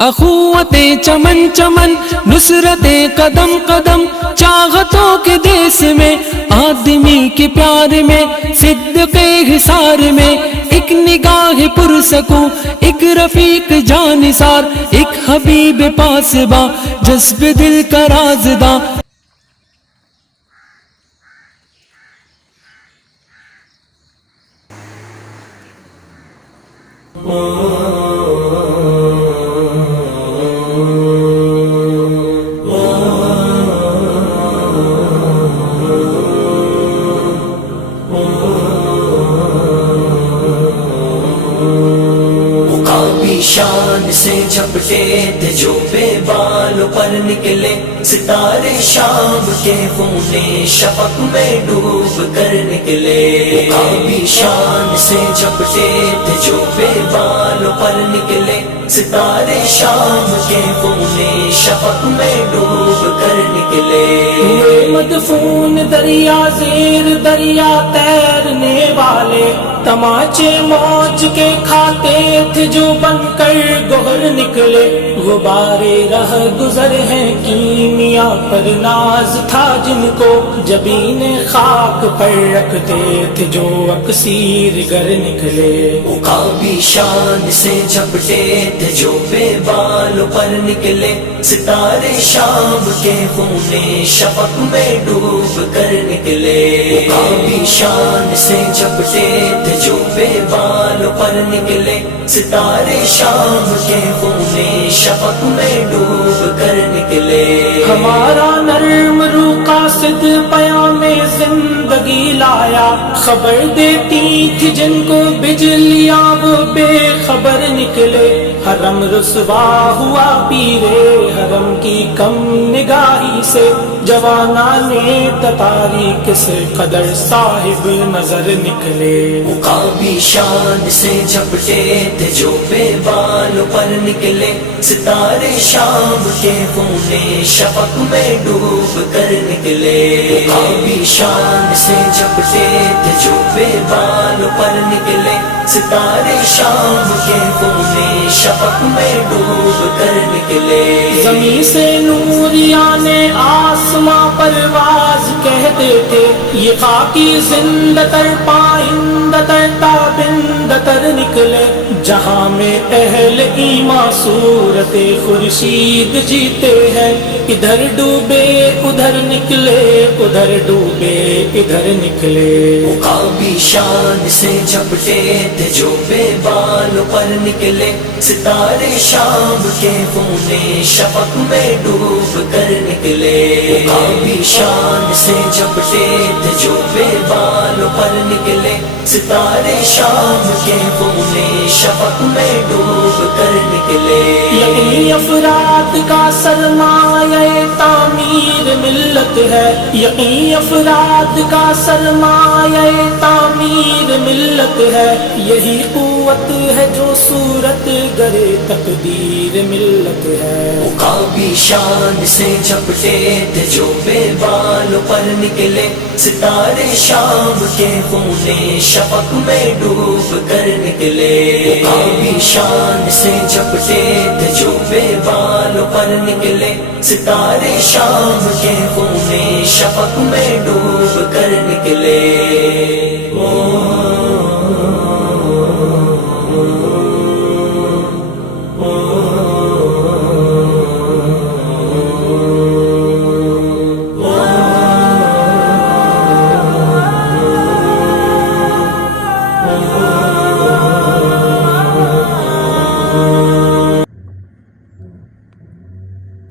اخوت چمن چمن، نصرت قدم قدم، چاہتوں کے دیس میں، آدمی کے پیار میں، صدق حصار میں، ایک نگاہ پرسکون، ایک رفیق جانثار، ایک حبیب پاسباں، جذب دل کا رازداں۔ شان سے جھپٹے تھے جو بے بالوں پر نکلے، ستارے شام کے خون شفق میں ڈوب کر نکلے۔ مقامی شان سے جھپٹے تھے جو بے بالوں پر نکلے، ستارے شام کے خون شفق میں ڈوب کر نکلے۔ ہوئے مدفون دریا زیر دریا تیرنے والے، تماچے موج کے کھاتے تھے جو بن کر گہر نکلے۔ غبارے رہ گزر ہیں کیمیا پر ناز تھا جن کو، جبین خاک پر رکھتے تھے جو اکسیر گر نکلے۔ عقابی شان سے جھپٹے تھے جو بے بالوں پر نکلے، ستارے شام کے خون شفق میں ڈوب کر نکلے۔ عقابی شان سے جھپٹے تھے جو بے بالوں پر نکلے، ستارے شام کے خون شفق میں ڈوب کر نکلے۔ ہمارا نرم روح قاصد پیام زندگی لایا، خبر دیتی تھی جن کو بجلیاں وہ بے خبر نکلے۔ حرم رسوا ہوا پیرے حرم کی کم نگاہی سے، جوانان تتاری کس قدر صاحب نظر نکلے۔ عقابی شان سے جھپٹے تھے جو بے بالوں پر نکلے، ستارے شام کے خون شفق میں ڈوب کر نکلے۔ عقابی شان سے جھپٹے تھے جو بے بالوں پر نکلے، ستارے شام کے خون شفق میں ڈوب کر نکلے۔ زمین سے نوریان آسماں پرواز کہتے تھے، یہ خاکی زندہ تر پائندہ تر تابندہ تر نکلے۔ جہاں میں اہل ایمان صورت خورشید جیتے ہیں، ادھر ڈوبے ادھر نکلے، ادھر ڈوبے ادھر نکلے۔ عقابی شان سے جھپٹے تھے جو بے بالوں پر نکلے، ستارے شام کے خون شفق میں ڈوب کر نکلے۔ عقابی شان سے جھپٹے تھے جو بے بالوں پر نکلے، ستارے شام کے خون شفق میں ڈوب کر نکلے۔ یقین افراد کا سرمایہ تعمیر ملت ہے، یقین افراد کا سرمایہ تعمیر ملت ہے، یہی قوت ہے جو صورت گرے تقدیر ملت ہے۔ عقابی شان سے جھپٹے تھے جو بے بالوں پر نکلے، ستارے شام کے خون شفق میں ڈوب کر نکلے۔ عقابی شان سے جھپٹے تھے جو بے بالوں پر نکلے، ستارے شام کے خون شفق میں ڈوب کر نکلے۔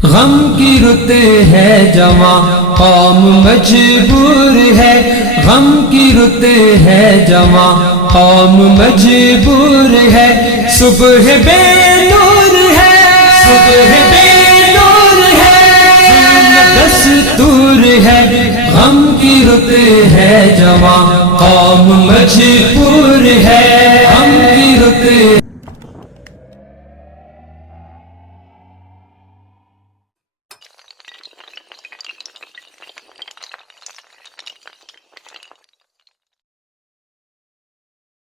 غم کی رت ہے جواں قوم مجبور ہے، غم کی رت ہے جواں قوم مجبور ہے، صبح بے نور ہے، صبح بے نور ہے، دستور ہے۔ غم کی رت ہے جواں قوم مجبور ہے،